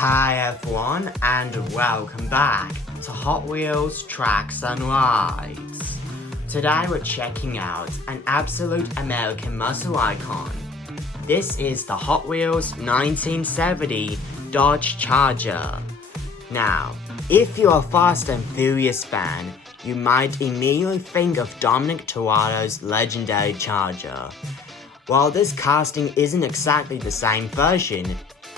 Hi everyone and welcome back to Hot Wheels Tracks and Rides. Today we're checking out an absolute American muscle icon. This is the Hot Wheels 1970 Dodge Charger. Now, if you're a Fast and Furious fan, you might immediately think of Dominic Toretto's legendary Charger. While this casting isn't exactly the same version,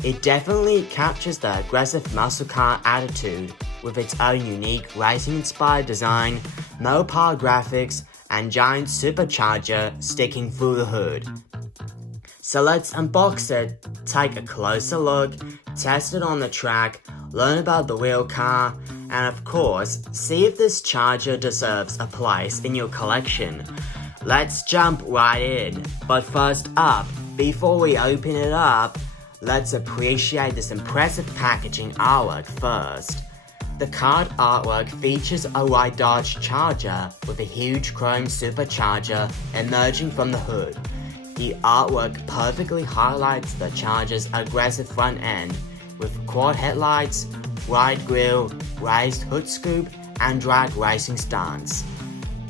it definitely captures the aggressive muscle car attitude with its own unique racing-inspired design, Mopar graphics, and giant supercharger sticking through the hood. So let's unbox it, take a closer look, test it on the track, learn about the real car, and of course, see if this Charger deserves a place in your collection. Let's jump right in, but first up, before we open it up, let's appreciate this impressive packaging artwork first. The card artwork features a white Dodge Charger with a huge chrome supercharger emerging from the hood. The artwork perfectly highlights the Charger's aggressive front end with quad headlights, wide grille, raised hood scoop, and drag racing stance.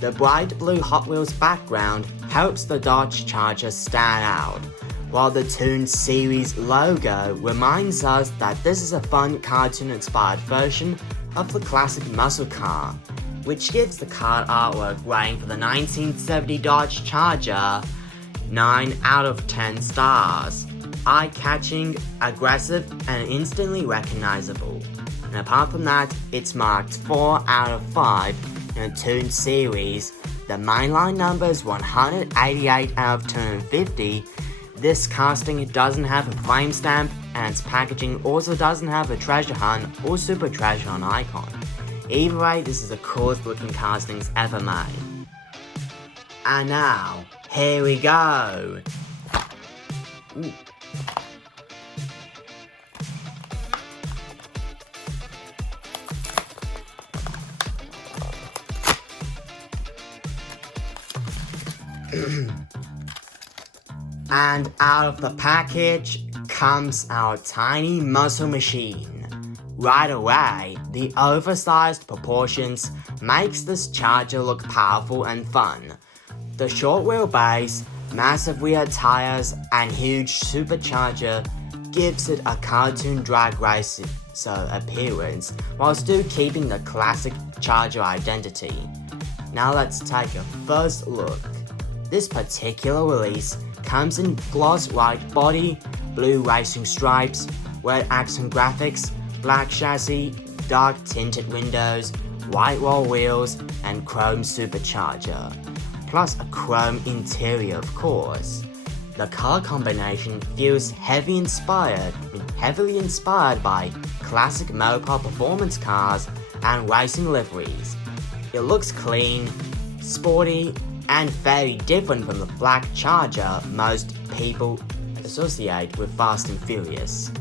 The bright blue Hot Wheels background helps the Dodge Charger stand out, while the Tooned series logo reminds us that this is a fun cartoon-inspired version of the classic muscle car, which gives the card artwork rating for the 1970 Dodge Charger 9 out of 10 stars. Eye-catching, aggressive, and instantly recognizable. And apart from that, it's marked 4 out of 5 in the Tooned series. The mainline number is 188 out of 250. This casting doesn't have a frame stamp, and its packaging also doesn't have a treasure hunt or super treasure hunt icon. Either way, this is the coolest looking castings ever made. And now, here we go! Ooh. And out of the package comes our tiny muscle machine. Right away, the oversized proportions makes this Charger look powerful and fun. The short wheelbase, massive rear tires, and huge supercharger gives it a cartoon drag racer appearance while still keeping the classic Charger identity. Now let's take a first look. This particular release comes in gloss white body, blue racing stripes, red accent graphics, black chassis, dark tinted windows, white roll wheels, and chrome supercharger, plus a chrome interior of course. The color combination feels heavily inspired by classic Mopar performance cars and racing liveries. It looks clean, sporty, and very different from the black Charger most people associate with Fast and Furious.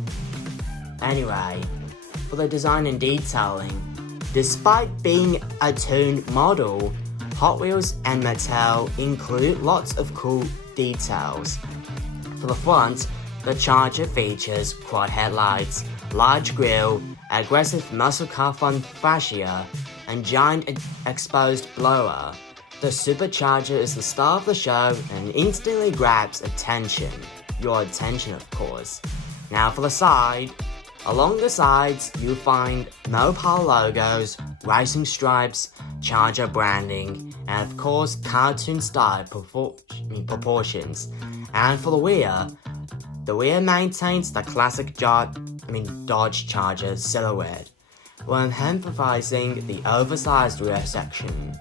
Anyway, for the design and detailing, despite being a tuned model, Hot Wheels and Mattel include lots of cool details. For the front, the Charger features quad headlights, large grille, aggressive muscle car front fascia, and giant exposed blower. The supercharger is the star of the show and instantly grabs attention. Your attention, of course. Now for the side. Along the sides, you'll find Mopar logos, racing stripes, Charger branding, and of course cartoon style proportions. And for the rear maintains the classic Dodge Charger silhouette, while emphasizing the oversized rear section.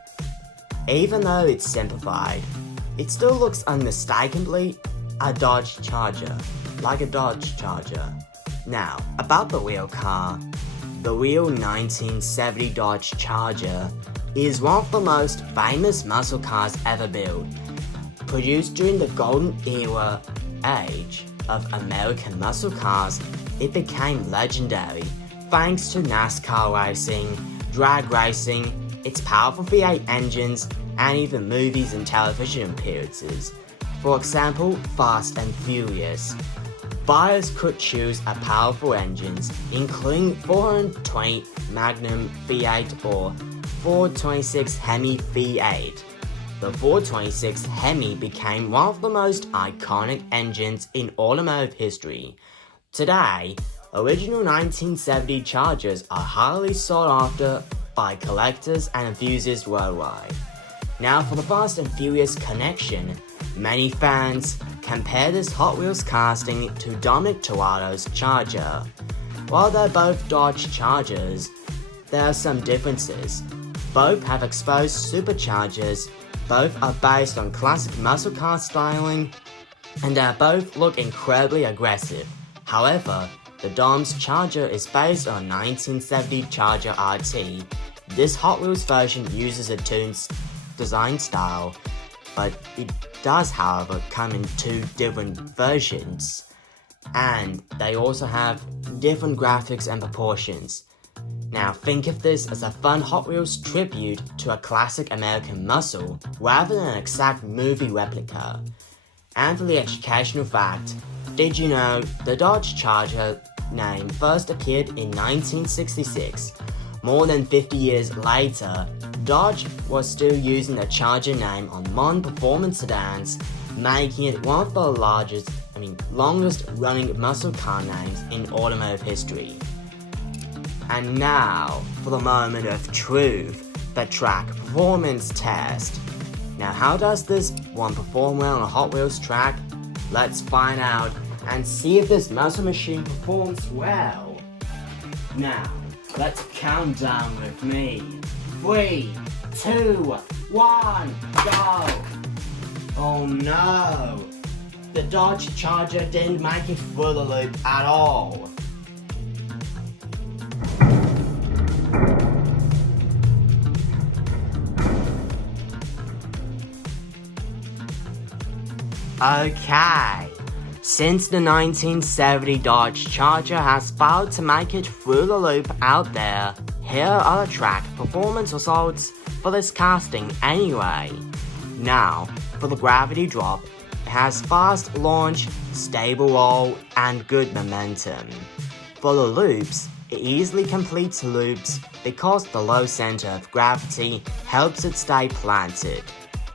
Even though it's simplified, it still looks unmistakably a Dodge Charger, like a Dodge Charger. Now, about the real car. The real 1970 Dodge Charger is one of the most famous muscle cars ever built. Produced during the golden era age of American muscle cars, it became legendary thanks to NASCAR racing, drag racing, its powerful V8 engines, and even movies and television appearances. For example, Fast and Furious. Buyers could choose a powerful engines, including 420 Magnum V8 or 426 Hemi V8. The 426 Hemi became one of the most iconic engines in automotive history. Today, original 1970 Chargers are highly sought after by collectors and enthusiasts worldwide. Now for the Fast and Furious connection, many fans compare this Hot Wheels casting to Dominic Toretto's Charger. While they're both Dodge Chargers, there are some differences. Both have exposed superchargers, both are based on classic muscle car styling, and they both look incredibly aggressive. However, the Dom's Charger is based on 1970 Charger RT. This Hot Wheels version uses a Tooned design style, but it does, however, come in two different versions, and they also have different graphics and proportions. Now think of this as a fun Hot Wheels tribute to a classic American muscle rather than an exact movie replica. And for the educational fact, did you know the Dodge Charger name first appeared in 1966? More than 50 years later, Dodge was still using the Charger name on modern performance sedans, making it one of the longest running muscle car names in automotive history. And now, for the moment of truth, the track performance test. Now how does this one perform well on a Hot Wheels track? Let's find out and see if this muscle machine performs well. Now, let's count down with me. 3, 2, 1, go! Oh no! The Dodge Charger didn't make it through the loop at all. Okay, since the 1970 Dodge Charger has failed to make it through the loop out there, here are the track performance results for this casting anyway. Now, for the gravity drop, it has fast launch, stable roll, and good momentum. For the loops, it easily completes loops because the low center of gravity helps it stay planted.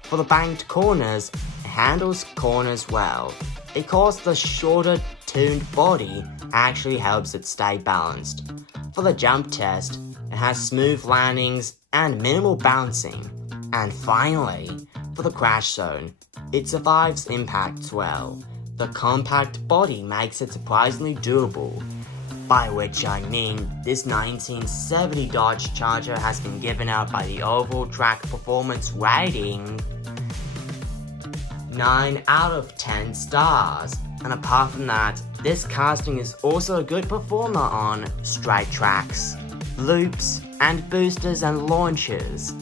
For the banked corners, handles corners well, because the shorter tuned body actually helps it stay balanced. For the jump test, it has smooth landings and minimal bouncing. And finally, for the crash zone, it survives impacts well. The compact body makes it surprisingly durable, by which I mean this 1970 Dodge Charger has been given out by the overall track performance rating 9 out of 10 stars, and apart from that, this casting is also a good performer on straight tracks, loops, and boosters and launches.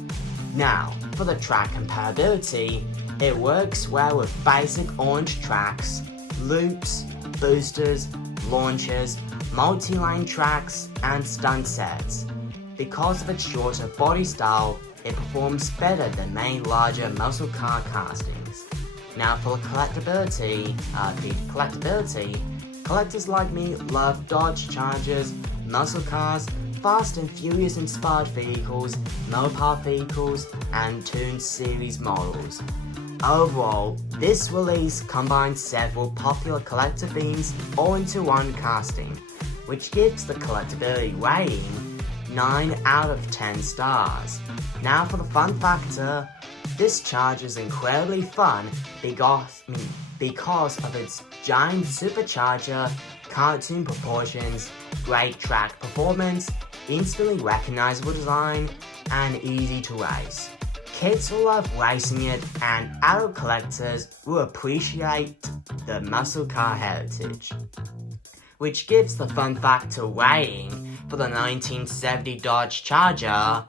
Now, for the track compatibility, it works well with basic orange tracks, loops, boosters, launches, multi-lane tracks, and stunt sets. Because of its shorter body style, it performs better than many larger muscle car castings. Now for collectibility, collectors like me love Dodge Chargers, muscle cars, Fast and Furious inspired vehicles, Mopar vehicles, and Tooned series models. Overall, this release combines several popular collector themes all into one casting, which gives the collectibility rating 9 out of 10 stars. Now for the fun factor, this Charger is incredibly fun because of its giant supercharger, cartoon proportions, great track performance, instantly recognizable design, and easy to race. Kids will love racing it, and adult collectors will appreciate the muscle car heritage. Which gives the fun factor rating for the 1970 Dodge Charger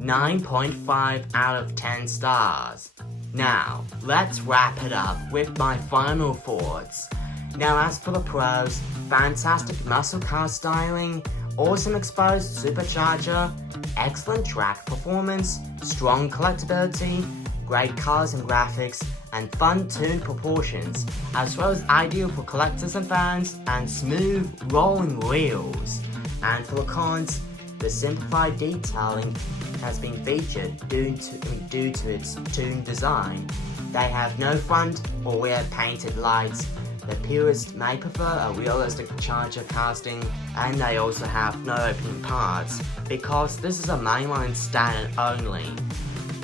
9.5 out of 10 stars. Now, let's wrap it up with my final thoughts. Now as for the pros, fantastic muscle car styling, awesome exposed supercharger, excellent track performance, strong collectibility, great colors and graphics, and fun tuned proportions, as well as ideal for collectors and fans, and smooth rolling wheels. And for the cons, the simplified detailing has been featured due to its tuned design. They have no front or rear painted lights. The purists may prefer a realistic charger casting, and they also have no opening parts because this is a mainline standard only.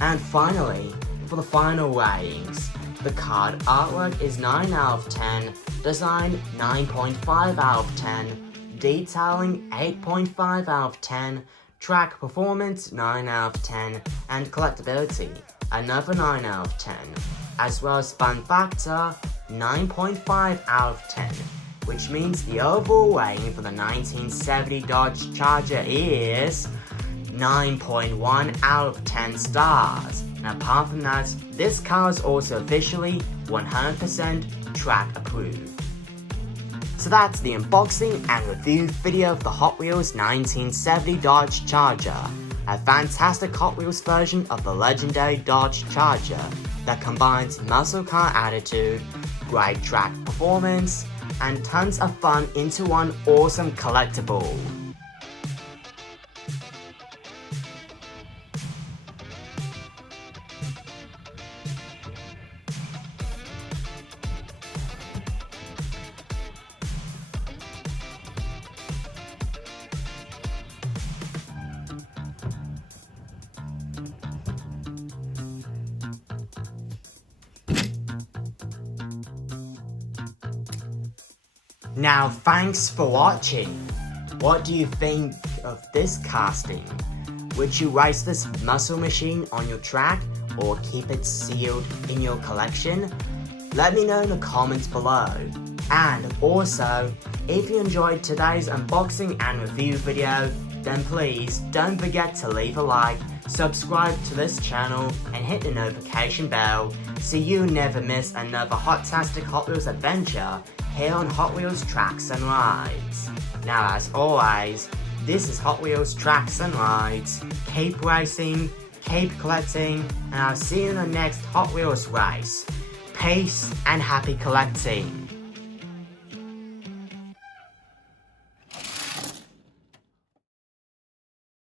And finally, for the final ratings, the card artwork is 9 out of 10, design 9.5 out of 10, detailing 8.5 out of 10, track performance 9 out of 10, and collectability another 9 out of 10, as well as fun factor 9.5 out of 10, which means the overall rating for the 1970 Dodge Charger is 9.1 out of 10 stars. And apart from that, this car is also officially 100% track approved. So that's the unboxing and review video of the Hot Wheels 1970 Dodge Charger, a fantastic Hot Wheels version of the legendary Dodge Charger that combines muscle car attitude, great track performance, and tons of fun into one awesome collectible. Now, thanks for watching. What do you think of this casting? Would you race this muscle machine on your track or keep it sealed in your collection? Let me know in the comments below. And also, if you enjoyed today's unboxing and review video, then please don't forget to leave a like, subscribe to this channel, and hit the notification bell so you never miss another hot-tastic Hot Wheels adventure here on Hot Wheels Tracks and Rides. Now, as always, this is Hot Wheels Tracks and Rides. Keep racing, keep collecting, and I'll see you in the next Hot Wheels race. Peace and happy collecting.